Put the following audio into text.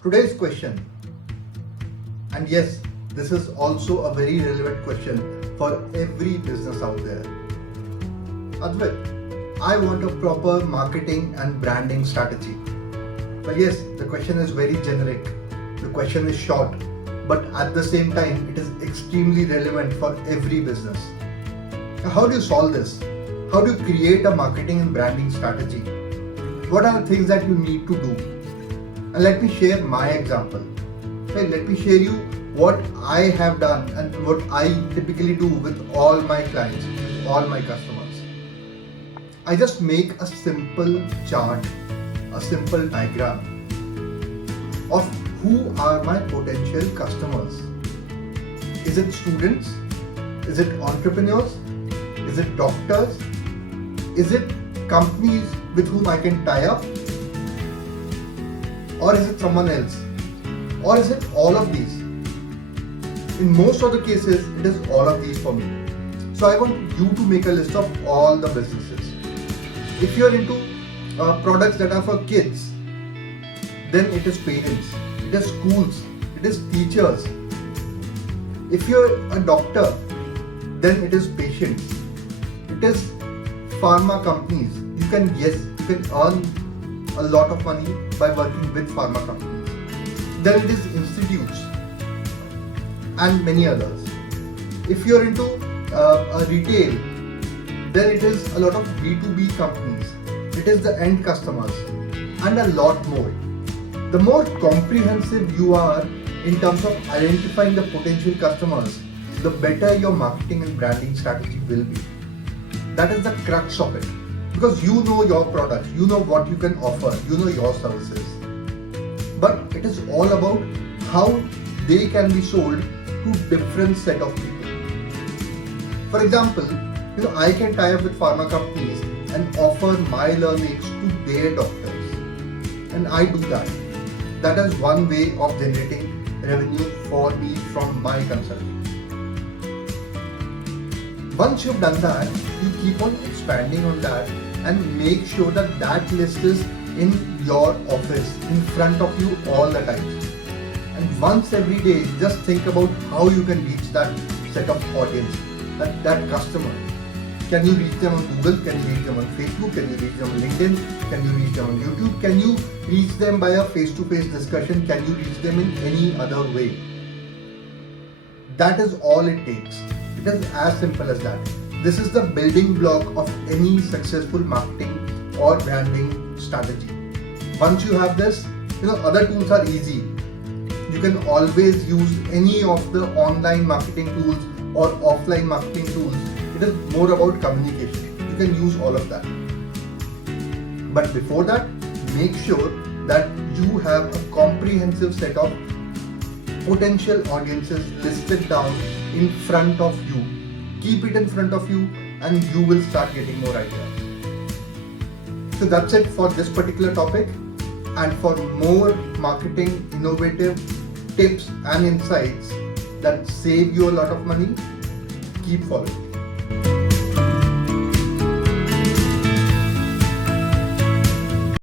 Today's question, and yes, this is also a very relevant question for every business out there. Advait, I want a proper marketing and branding strategy. But yes, the question is very generic. The question is short, but at the same time, it is extremely relevant for every business. Now, how do you solve this? How do you create a marketing and branding strategy? What are the things that you need to do? And let me share my example. Let me share you what I have done and what I typically do with all my clients, with all my customers. I just make a simple chart, a simple diagram of who are my potential customers. Is it students? Is it entrepreneurs? Is it doctors? Is it companies with whom I can tie up? Or is it someone else? Or is it all of these? In most of the cases, it is all of these for me. So I want you to make a list of all the businesses. If you're into products that are for kids, then it is parents, it is schools, it is teachers. If you're a doctor, then it is patients. It is pharma companies. You can earn a lot of money by working with pharma companies. Then it is institutes and many others. If you're into retail, then it is a lot of B2B companies. It is the end customers and a lot more. The more comprehensive you are in terms of identifying the potential customers, the better your marketing and branding strategy will be. That is the crux of it. Because you know your products, you know what you can offer, you know your services. But it is all about how they can be sold to different set of people. For example, I can tie up with pharma companies and offer my learnings to their doctors. And I do that. That is one way of generating revenue for me from my consulting. Once you've done that, you keep on expanding on that and make sure that that list is in your office, in front of you all the time. And once every day, just think about how you can reach that set of audience, that customer. Can you reach them on Google? Can you reach them on Facebook? Can you reach them on LinkedIn? Can you reach them on YouTube? Can you reach them by a face-to-face discussion? Can you reach them in any other way? That is all it takes. It is as simple as that. This is the building block of any successful marketing or branding strategy. Once you have this, other tools are easy. You can always use any of the online marketing tools or offline marketing tools. It is more about communication. You can use all of that. But before that, make sure that you have a comprehensive set of potential audiences listed down in front of you. Keep it in front of you and you will start getting more ideas. So that's it for this particular topic. And for more marketing innovative tips and insights that save you a lot of money, keep following.